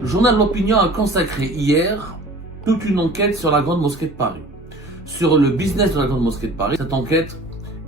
Le journal L'Opinion a consacré hier toute une enquête sur la Grande Mosquée de Paris, sur le business de la Grande Mosquée de Paris. Cette enquête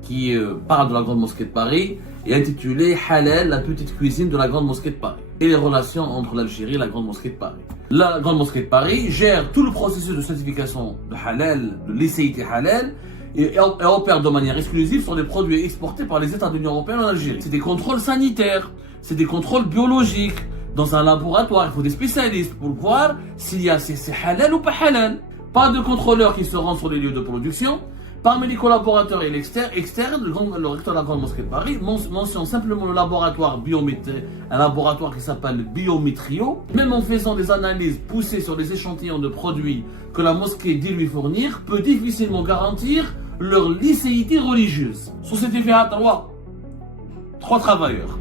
qui parle de la Grande Mosquée de Paris est intitulée Halal, la petite cuisine de la Grande Mosquée de Paris et les relations entre l'Algérie et la Grande Mosquée de Paris. La Grande Mosquée de Paris gère tout le processus de certification de Halal, de licéité Halal, et opère de manière exclusive sur les produits exportés par les États de l'Union européenne en Algérie. C'est des contrôles sanitaires, c'est des contrôles biologiques. Dans un laboratoire, il faut des spécialistes pour voir s'il y a c'est halal ou pas halal. Pas de contrôleurs qui se rendent sur les lieux de production. Parmi les collaborateurs et externes, le recteur de la Grande Mosquée de Paris mentionne simplement le laboratoire biométrique, un laboratoire qui s'appelle Biometrio. Même en faisant des analyses poussées sur les échantillons de produits que la mosquée dit lui fournir, peut difficilement garantir leur licéité religieuse. Société fait à trois travailleurs.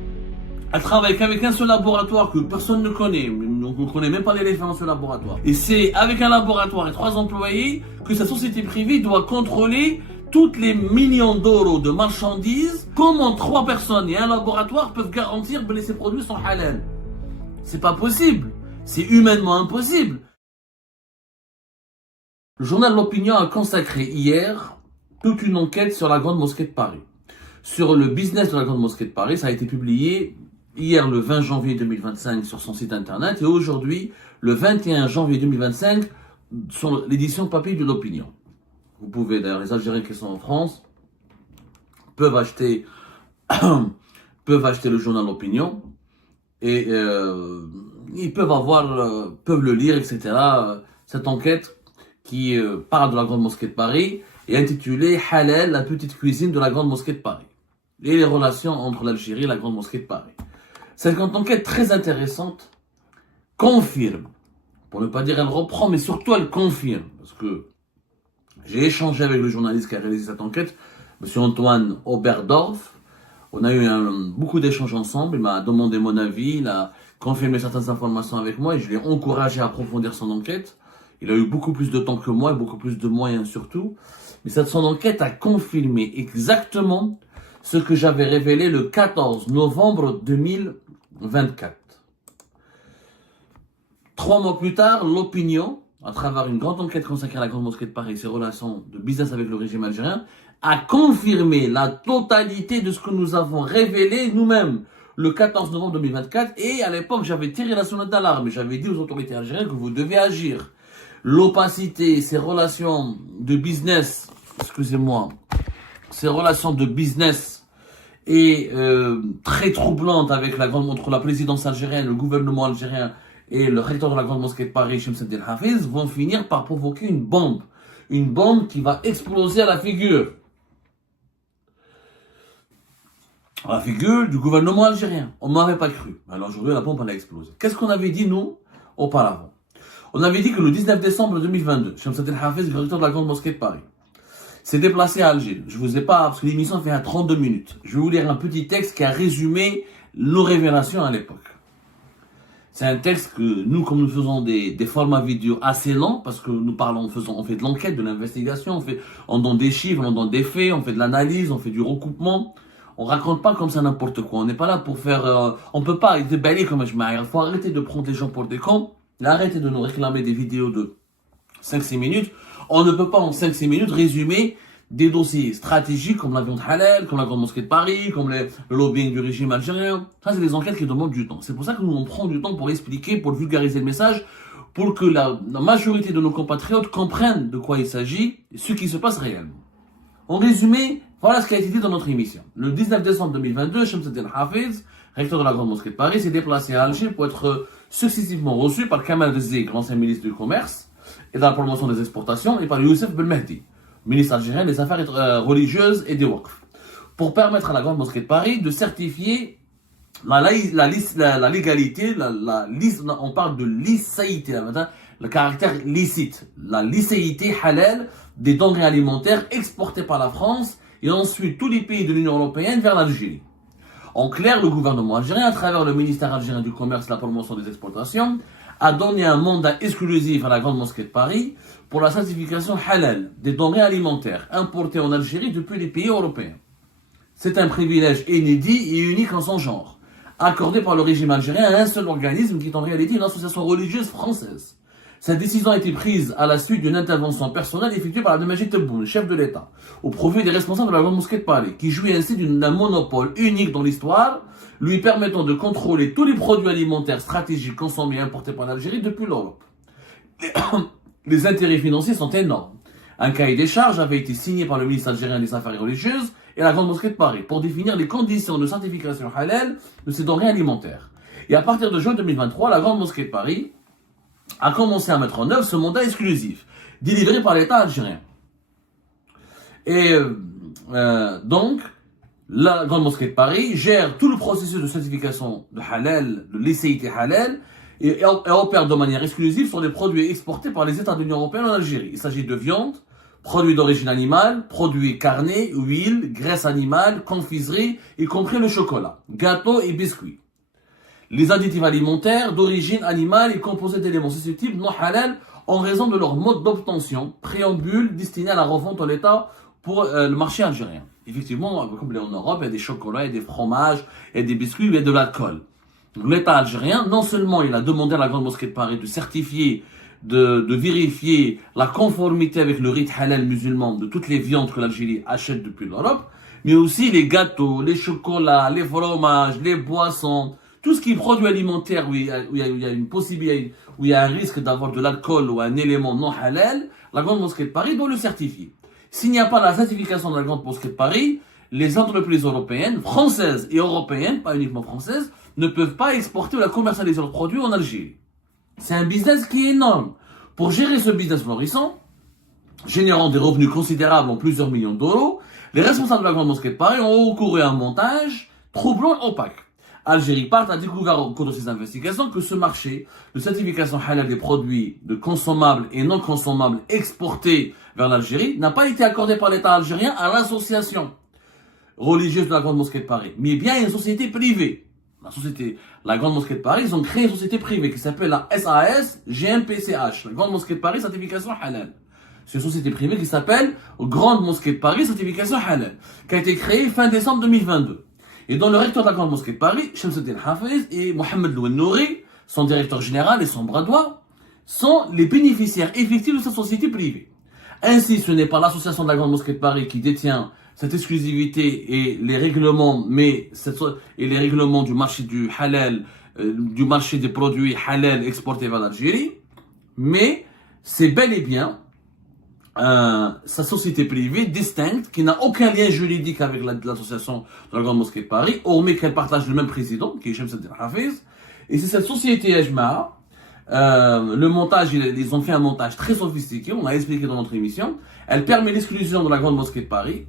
Elle travaille qu'avec un seul laboratoire que personne ne connaît, donc on ne connaît même pas les références de ce laboratoire. Et c'est avec un laboratoire et 3 employés que sa société privée doit contrôler toutes les millions d'euros de marchandises. Comment 3 personnes et un laboratoire peuvent garantir que ces produits sont halal? C'est pas possible, c'est humainement impossible. Le journal L'Opinion a consacré hier toute une enquête sur la Grande Mosquée de Paris, sur le business de la Grande Mosquée de Paris. Ça a été publié hier le 20 janvier 2025 sur son site internet et aujourd'hui le 21 janvier 2025 sur l'édition papier de L'Opinion. Vous pouvez d'ailleurs, les Algériens qui sont en France peuvent acheter le journal L'Opinion et ils peuvent le lire, etc. Cette enquête qui parle de la Grande Mosquée de Paris est intitulée Halal, la petite cuisine de la Grande Mosquée de Paris et les relations entre l'Algérie et la Grande Mosquée de Paris. Cette enquête très intéressante confirme, pour ne pas dire elle reprend, mais surtout elle confirme, parce que j'ai échangé avec le journaliste qui a réalisé cette enquête, M. Antoine Oberdorf. On a eu beaucoup d'échanges ensemble, il m'a demandé mon avis, il a confirmé certaines informations avec moi et je l'ai encouragé à approfondir son enquête. Il a eu beaucoup plus de temps que moi, et beaucoup plus de moyens surtout, mais son enquête a confirmé exactement ce que j'avais révélé le 14 novembre 2024. 3 mois plus tard, L'Opinion, à travers une grande enquête consacrée à la Grande Mosquée de Paris et ses relations de business avec le régime algérien, a confirmé la totalité de ce que nous avons révélé nous-mêmes le 14 novembre 2024. Et à l'époque, j'avais tiré la sonnette d'alarme et j'avais dit aux autorités algériennes que vous devez agir. L'opacité, ces relations de business, ces relations de business est très troublante avec entre la présidence algérienne, le gouvernement algérien et le recteur de la Grande Mosquée de Paris, Shamseddine Hafiz, vont finir par provoquer une bombe qui va exploser à la figure du gouvernement algérien. On n'avait pas cru. Alors aujourd'hui, la bombe elle a explosé. Qu'est-ce qu'on avait dit nous auparavant? On avait dit que le 19 décembre 2022, Shamseddine Hafiz, le recteur de la Grande Mosquée de Paris, s'est déplacé à Alger. Je vous ai pas, parce que l'émission fait à 32 minutes. Je vais vous lire un petit texte qui a résumé nos révélations à l'époque. C'est un texte que nous, comme nous faisons des formats vidéo assez lents, parce que nous parlons, on fait de l'enquête, de l'investigation, on donne des chiffres, on donne des faits, on fait de l'analyse, on fait du recoupement. On raconte pas comme ça n'importe quoi. On n'est pas là pour faire, on peut pas être balayer comme je m'arrête. Il faut arrêter de prendre les gens pour des cons. Arrêtez de nous réclamer des vidéos de 5-6 minutes. On ne peut pas en 5-6 minutes résumer des dossiers stratégiques comme la viande halal, comme la Grande Mosquée de Paris, comme le lobbying du régime algérien. Ça, c'est des enquêtes qui demandent du temps. C'est pour ça que nous, on prend du temps pour expliquer, pour vulgariser le message, pour que la majorité de nos compatriotes comprennent de quoi il s'agit et ce qui se passe réellement. En résumé, voilà ce qui a été dit dans notre émission. Le 19 décembre 2022, Shamseddine Hafiz, recteur de la Grande Mosquée de Paris, s'est déplacé à Alger pour être successivement reçu par Kamal Zik, l'ancien ministre du Commerce et de la promotion des exportations, et par Youssef Belmehdi, ministre algérien des Affaires religieuses et des Waqf, pour permettre à la Grande Mosquée de Paris de certifier la légalité, on parle de licéité, le caractère licite, la licéité halal des denrées alimentaires exportées par la France et ensuite tous les pays de l'Union européenne vers l'Algérie. En clair, le gouvernement algérien, à travers le ministère algérien du Commerce et de la promotion des exportations, a donné un mandat exclusif à la Grande Mosquée de Paris pour la certification halal des denrées alimentaires importées en Algérie depuis les pays européens. C'est un privilège inédit et unique en son genre. accordée par le régime algérien à un seul organisme qui est en réalité une association religieuse française. Cette décision a été prise à la suite d'une intervention personnelle effectuée par Abdelmajid Tebboune, chef de l'État, au profit des responsables de la Grande Mosquée de Paris, qui jouit ainsi d'un monopole unique dans l'histoire, lui permettant de contrôler tous les produits alimentaires stratégiques consommés et importés par l'Algérie depuis l'Europe. Les intérêts financiers sont énormes. Un cahier des charges avait été signé par le ministre algérien des Affaires religieuses et la Grande Mosquée de Paris pour définir les conditions de certification halal de ces denrées alimentaires. Et à partir de juin 2023, la Grande Mosquée de Paris a commencé à mettre en œuvre ce mandat exclusif, délivré par l'État algérien. Et donc, la Grande Mosquée de Paris gère tout le processus de certification de halal, de licéité halal, et opère de manière exclusive sur les produits exportés par les États de l'Union européenne en Algérie. Il s'agit de viande, produits d'origine animale, produits carnés, huile, graisse animale, confiserie, y compris le chocolat, gâteaux et biscuits. Les additifs alimentaires d'origine animale et composés d'éléments susceptibles non halal en raison de leur mode d'obtention, préambule destiné à la revente en l'état pour le marché algérien. Effectivement, comme en Europe, il y a des chocolats, il y a des fromages, il y a des biscuits, il y a de l'alcool. L'État algérien, non seulement il a demandé à la Grande Mosquée de Paris de certifier, de vérifier la conformité avec le rite halal musulman de toutes les viandes que l'Algérie achète depuis l'Europe, mais aussi les gâteaux, les chocolats, les fromages, les boissons, tout ce qui est produit alimentaire où il y a une possibilité, où il y a un risque d'avoir de l'alcool ou un élément non halal, la Grande Mosquée de Paris doit le certifier. S'il n'y a pas la certification de la Grande Mosquée de Paris, les entreprises européennes, françaises et européennes, pas uniquement françaises, ne peuvent pas exporter ou la commercialiser leurs produits en Algérie. C'est un business qui est énorme. Pour gérer ce business florissant, générant des revenus considérables en plusieurs millions d'euros, les responsables de la Grande Mosquée de Paris ont recouru à un montage troublant et opaque. Algérie Part a découvert au cours de ses investigations que ce marché de certification halal des produits de consommables et non consommables exportés vers l'Algérie n'a pas été accordé par l'État algérien à l'association religieuse de la Grande Mosquée de Paris, mais bien à une société privée. La Grande Mosquée de Paris, ils ont créé une société privée qui s'appelle la SAS GMPCH, la Grande Mosquée de Paris Certification Halal. C'est une société privée qui s'appelle Grande Mosquée de Paris Certification Halal, qui a été créée fin décembre 2022. Et dont le recteur de la Grande Mosquée de Paris, Shamsuddin Hafiz, et Mohamed Louennouri, son directeur général et son bras droit, sont les bénéficiaires effectifs de cette société privée. Ainsi, ce n'est pas l'association de la Grande Mosquée de Paris qui détient cette exclusivité et les règlements, et les règlements du marché du halal, du marché des produits halal exportés vers l'Algérie, mais c'est bel et bien sa société privée distincte qui n'a aucun lien juridique avec l'association de la Grande Mosquée de Paris, hormis qu'elle partage le même président, qui est Shamsuddin Hafiz. Et c'est cette société Ejma, le montage, ils ont fait un montage très sophistiqué, on l'a expliqué dans notre émission. Elle permet l'exclusion de la Grande Mosquée de Paris.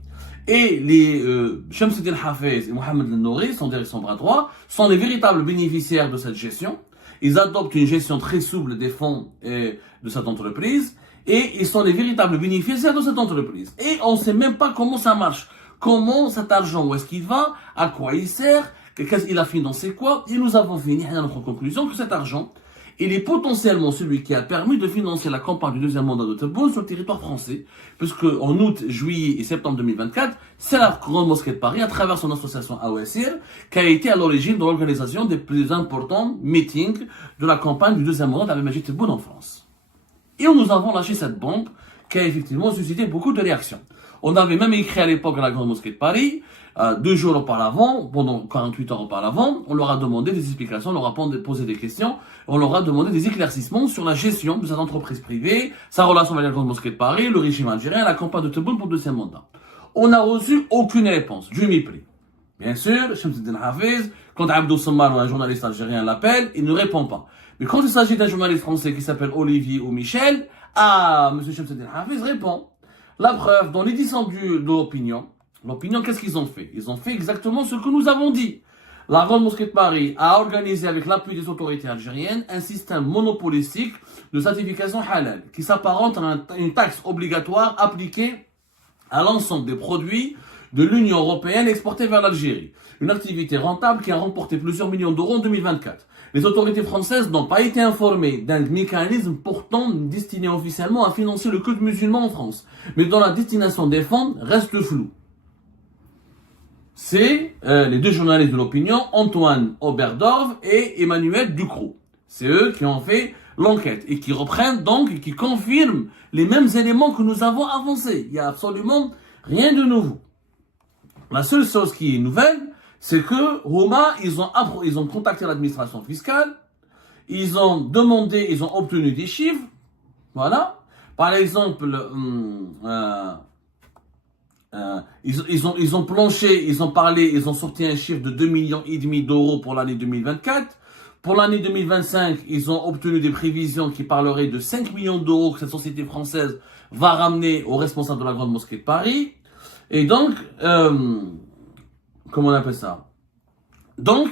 Et les Shamsuddin Hafiz et Mohamed Louennouri, son bras droit, sont les véritables bénéficiaires de cette gestion. Ils adoptent une gestion très souple des fonds de cette entreprise. Et ils sont les véritables bénéficiaires de cette entreprise. Et on ne sait même pas comment ça marche. Comment cet argent, où est-ce qu'il va, à quoi il sert, qu'est-ce qu'il a financé quoi. Et nous avons fini à notre conclusion que cet argent, il est potentiellement celui qui a permis de financer la campagne du deuxième mandat de Tebboune sur le territoire français. Puisque en août, juillet et septembre 2024, c'est la Grande Mosquée de Paris, à travers son association AOSIR, qui a été à l'origine de l'organisation des plus importants meetings de la campagne du deuxième mandat d'Abdelmajid Tebboune en France. Et nous avons lâché cette bombe qui a effectivement suscité beaucoup de réactions. On avait même écrit à l'époque à la Grande Mosquée de Paris, 2 jours auparavant, pendant 48 heures auparavant, on leur a demandé des explications, on leur a posé des questions, on leur a demandé des éclaircissements sur la gestion de cette entreprise privée, sa relation avec la Grande Mosquée de Paris, le régime algérien, la campagne de Tebboune pour le deuxième mandat. On n'a reçu aucune réponse, du mépris. Bien sûr, Shamsuddin Hafiz, quand Abdou Sammar ou un journaliste algérien l'appelle, il ne répond pas. Mais quand il s'agit d'un journaliste français qui s'appelle Olivier ou Michel, M. Shamsuddin Hafiz répond. La preuve, dans l'édition de l'opinion, qu'est-ce qu'ils ont fait? Ils ont fait exactement ce que nous avons dit. La Grande Mosquée de Paris a organisé avec l'appui des autorités algériennes un système monopolistique de certification halal qui s'apparente à une taxe obligatoire appliquée à l'ensemble des produits de l'Union européenne exportés vers l'Algérie. Une activité rentable qui a remporté plusieurs millions d'euros en 2024. Les autorités françaises n'ont pas été informées d'un mécanisme pourtant destiné officiellement à financer le culte musulman en France, mais dont la destination des fonds reste floue. c'est les deux journalistes de l'opinion, Antoine Oberdorf et Emmanuel Ducrot. C'est eux qui ont fait l'enquête et qui reprennent donc et qui confirment les mêmes éléments que nous avons avancés. Il n'y a absolument rien de nouveau. La seule chose qui est nouvelle, c'est que Homa, ils ont contacté l'administration fiscale, ils ont demandé, ils ont obtenu des chiffres, voilà. Par exemple, ils ont planché, ils ont parlé, ils ont sorti un chiffre de 2,5 millions d'euros pour l'année 2024. Pour l'année 2025, ils ont obtenu des prévisions qui parleraient de 5 millions d'euros que cette société française va ramener aux responsables de la Grande Mosquée de Paris. Et donc, comment on appelle ça? Donc,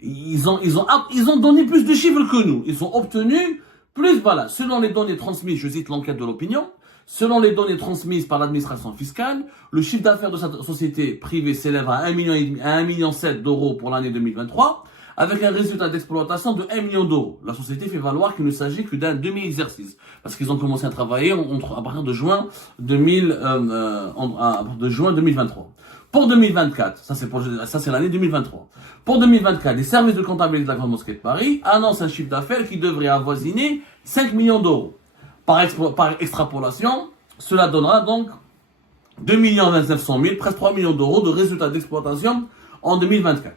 ils ont donné plus de chiffres que nous. Ils ont obtenu plus, voilà, selon les données transmises, je cite l'enquête de l'opinion, selon les données transmises par l'administration fiscale, le chiffre d'affaires de cette société privée s'élève à 1,5 million, à 1,7 million d'euros pour l'année 2023, avec un résultat d'exploitation de 1 million d'euros. La société fait valoir qu'il ne s'agit que d'un demi-exercice, parce qu'ils ont commencé à travailler à partir de juin 2023. Pour 2024, ça c'est l'année 2023. Pour 2024, les services de comptabilité de la Grande Mosquée de Paris annoncent un chiffre d'affaires qui devrait avoisiner 5 millions d'euros. Par extrapolation, cela donnera donc 2 900 000, presque 3 millions d'euros de résultats d'exploitation en 2024.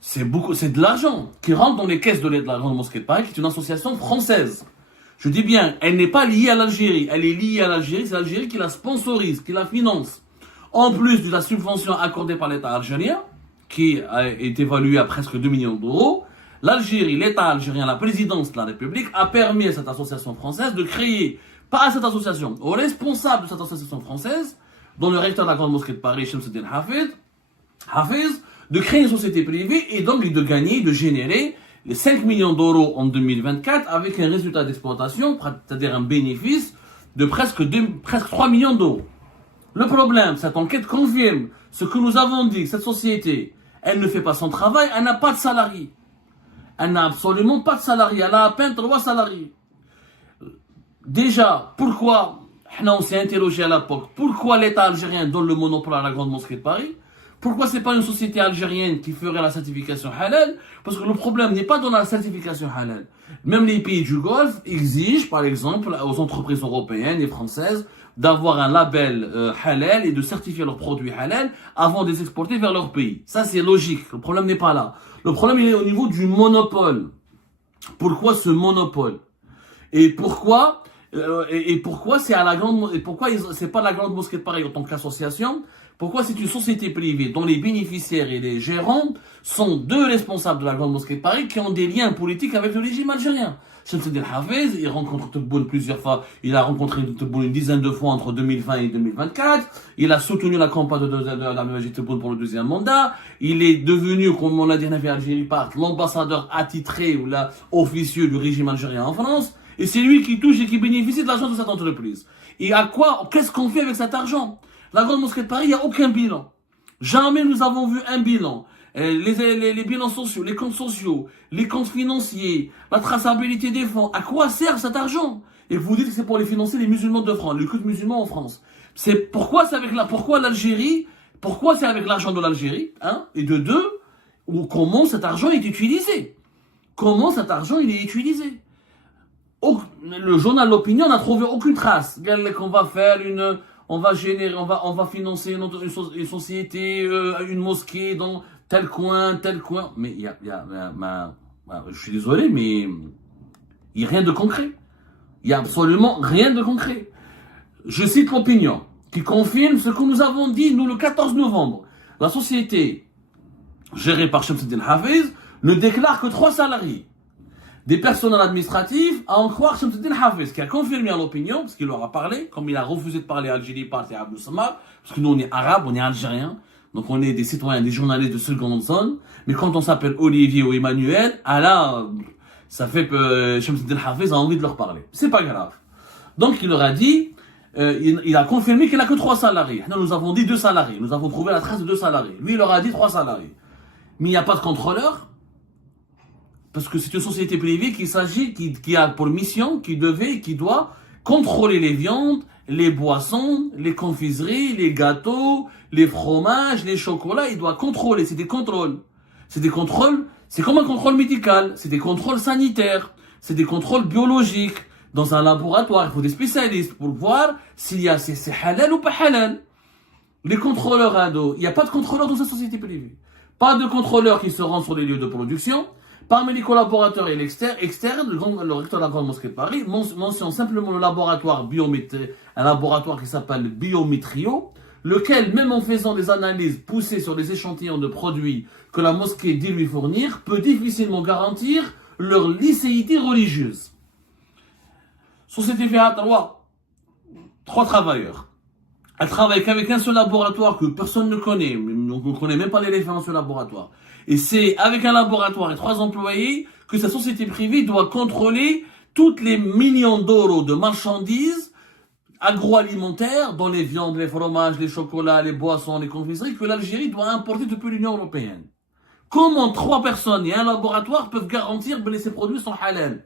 C'est de l'argent qui rentre dans les caisses de la Grande Mosquée de Paris, qui est une association française. Je dis bien, elle n'est pas liée à l'Algérie. Elle est liée à l'Algérie, c'est l'Algérie qui la sponsorise, qui la finance. En plus de la subvention accordée par l'État algérien, qui est évaluée à presque 2 millions d'euros, l'Algérie, l'État algérien, la présidence de la République a permis à cette association française de créer, pas à cette association, aux responsables de cette association française, dont le recteur de la Grande Mosquée de Paris, Shamsuddin Hafiz, de créer une société privée et donc de gagner, de générer les 5 millions d'euros en 2024 avec un résultat d'exploitation, c'est-à-dire un bénéfice de presque 3 millions d'euros. Le problème, cette enquête confirme ce que nous avons dit, cette société, elle ne fait pas son travail, elle n'a pas de salariés. Elle n'a absolument pas de salariés, elle a à peine 3 salariés. Déjà, pourquoi, on s'est interrogé à l'époque, pourquoi l'État algérien donne le monopole à la Grande Mosquée de Paris? Pourquoi c'est pas une société algérienne qui ferait la certification halal? Parce que le problème n'est pas dans la certification halal. Même les pays du Golfe exigent, par exemple, aux entreprises européennes et françaises d'avoir un label halal et de certifier leurs produits halal avant de les exporter vers leur pays. Ça, c'est logique. Le problème n'est pas là. Le problème, il est au niveau du monopole. Pourquoi ce monopole? Et pourquoi c'est à la grande, et pourquoi c'est pas la Grande Mosquée de Paris en tant qu'association? Pourquoi c'est une société privée dont les bénéficiaires et les gérants sont deux responsables de la Grande Mosquée de Paris qui ont des liens politiques avec le régime algérien? Shamsuddin Hafiz, il rencontre Tebboune plusieurs fois, il a rencontré Tebboune une dizaine de fois entre 2020 et 2024, il a soutenu la campagne de Abdelmajid Tebboune pour le deuxième mandat, il est devenu, comme on l'a dit en Algérie part, l'ambassadeur attitré ou officieux du régime algérien en France, et c'est lui qui touche et qui bénéficie de l'argent de cette entreprise. Et qu'est-ce qu'on fait avec cet argent? La Grande Mosquée de Paris, il n'y a aucun bilan. Jamais nous avons vu un bilan. Les bilans sociaux, les comptes sociaux, les comptes financiers, la traçabilité des fonds. À quoi sert cet argent? Et vous dites que c'est pour les financer les musulmans de France, les cultes musulmans en France. Pourquoi l'Algérie? Pourquoi c'est avec l'argent de l'Algérie? Et de deux, comment cet argent est utilisé? Comment cet argent il est utilisé? Le journal L'Opinion n'a trouvé aucune trace. Qu'on va faire on va financer une société, une mosquée dans tel coin. Mais je suis désolé, mais il n'y a rien de concret. Il n'y a absolument rien de concret. Je cite L'Opinion, qui confirme ce que nous avons dit, nous, le 14 novembre. La société, gérée par Shamsuddin Hafiz, ne déclare que 3 salariés. Des personnels administratifs, à en croire Shamsuddin Hafiz, qui a confirmé à l'opinion, parce qu'il leur a parlé, comme il a refusé de parler à Algérie par Abdel Samad, parce que nous on est arabes, on est algériens, donc on est des citoyens, des journalistes de seconde zone, mais quand on s'appelle Olivier ou Emmanuel, ça fait que Shamsuddin Hafiz a envie de leur parler. C'est pas grave. Donc il leur a dit, il a confirmé qu'il n'a que 3 salariés. Nous avons dit 2 salariés, nous avons trouvé la trace de 2 salariés. Lui il leur a dit 3 salariés. Mais il n'y a pas de contrôleur. Parce que c'est une société privée qui a pour mission, qui doit contrôler les viandes, les boissons, les confiseries, les gâteaux, les fromages, les chocolats. Il doit contrôler, c'est des contrôles. C'est des contrôles, c'est comme un contrôle médical, c'est des contrôles sanitaires, c'est des contrôles biologiques. Dans un laboratoire, il faut des spécialistes pour voir s'il y a c'est halal ou pas halal. Les contrôleurs ados, il n'y a pas de contrôleurs dans cette société privée. Pas de contrôleurs qui se rendent sur les lieux de production. Parmi les collaborateurs et l'externe, le recteur de la Grande Mosquée de Paris mentionne simplement le laboratoire un laboratoire qui s'appelle Biométrio, lequel, même en faisant des analyses poussées sur les échantillons de produits que la mosquée dit lui fournir, peut difficilement garantir leur licéité religieuse. Société fait à trois travailleurs. Elle travaille qu'avec un seul laboratoire que personne ne connaît, on ne connaît même pas les références au laboratoire. Et c'est avec un laboratoire et 3 employés que cette société privée doit contrôler toutes les millions d'euros de marchandises agroalimentaires, dont les viandes, les fromages, les chocolats, les boissons, les confiseries, que l'Algérie doit importer depuis l'Union européenne. Comment 3 personnes et un laboratoire peuvent garantir que ces produits sont halal?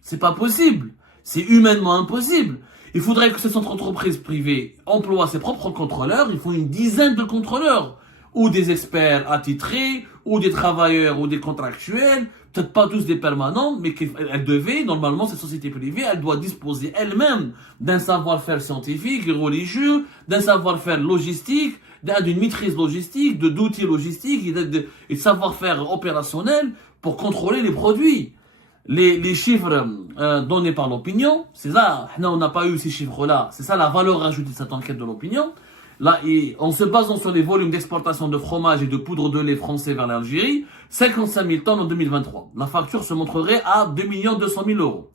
C'est pas possible. C'est humainement impossible. Il faudrait que cette entreprise privée emploie ses propres contrôleurs. Il faut une dizaine de contrôleurs. Ou des experts attitrés, ou des travailleurs, ou des contractuels. Peut-être pas tous des permanents, mais qu'elle devait, normalement, cette société privée, elle doit disposer elle-même d'un savoir-faire scientifique et religieux, d'un savoir-faire logistique, d'une maîtrise logistique, d'outils logistiques et de savoir-faire opérationnel pour contrôler les produits. Les chiffres donnés par l'opinion, c'est ça, on n'a pas eu ces chiffres-là, c'est ça la valeur ajoutée de cette enquête de l'opinion. Là, en se basant sur les volumes d'exportation de fromage et de poudre de lait français vers l'Algérie, 55 000 tonnes en 2023. La facture se montrerait à 2 200 000 euros.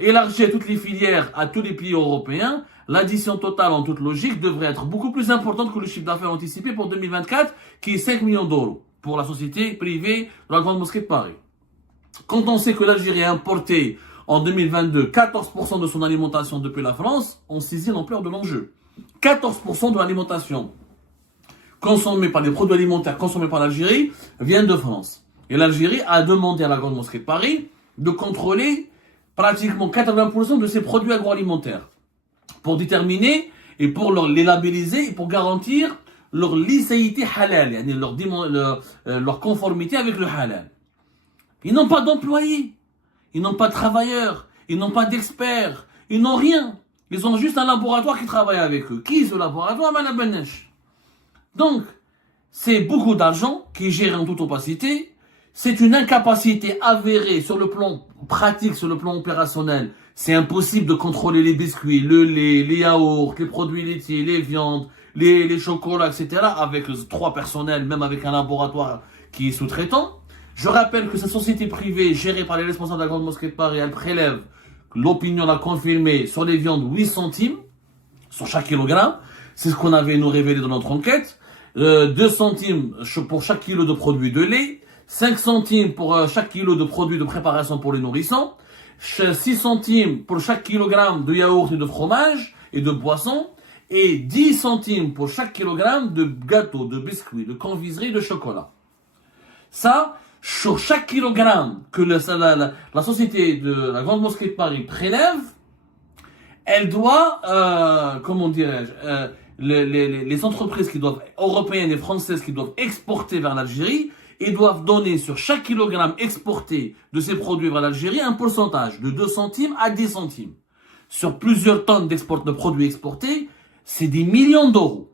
Élargir toutes les filières à tous les pays européens, l'addition totale en toute logique devrait être beaucoup plus importante que le chiffre d'affaires anticipé pour 2024, qui est 5 millions d'euros pour la société privée de la Grande Mosquée de Paris. Quand on sait que l'Algérie a importé en 2022 14% de son alimentation depuis la France, on saisit l'ampleur de l'enjeu. 14% de l'alimentation consommée par les produits alimentaires consommés par l'Algérie vient de France. Et l'Algérie a demandé à la Grande Mosquée de Paris de contrôler pratiquement 80% de ces produits agroalimentaires pour déterminer et pour les labelliser et pour garantir leur licéité halal, leur conformité avec le halal. Ils n'ont pas d'employés, ils n'ont pas de travailleurs, ils n'ont pas d'experts, ils n'ont rien. Ils ont juste un laboratoire qui travaille avec eux. Qui est ce laboratoire? La Beneche. Donc, c'est beaucoup d'argent qui est géré en toute opacité. C'est une incapacité avérée sur le plan pratique, sur le plan opérationnel. C'est impossible de contrôler les biscuits, le lait, les yaourts, les produits laitiers, les viandes, les chocolats, etc. avec 3 personnels, même avec un laboratoire qui est sous-traitant. Je rappelle que cette société privée gérée par les responsables de la Grande Mosquée de Paris, elle prélève, l'opinion l'a confirmé, sur les viandes 8 centimes sur chaque kilogramme. C'est ce qu'on avait nous révélé dans notre enquête. 2 centimes pour chaque kilo de produits de lait, 5 centimes pour chaque kilo de produits de préparation pour les nourrissons, 6 centimes pour chaque kilogramme de yaourt et de fromage et de boissons, et 10 centimes pour chaque kilogramme de gâteaux, de biscuits, de confiseries, de chocolat. Ça, sur chaque kilogramme que la société de la Grande Mosquée de Paris prélève, elle doit, comment dirais-je, les entreprises européennes et françaises qui doivent exporter vers l'Algérie, et doivent donner sur chaque kilogramme exporté de ces produits vers l'Algérie un pourcentage de 2 centimes à 10 centimes. Sur plusieurs tonnes de produits exportés, c'est des millions d'euros.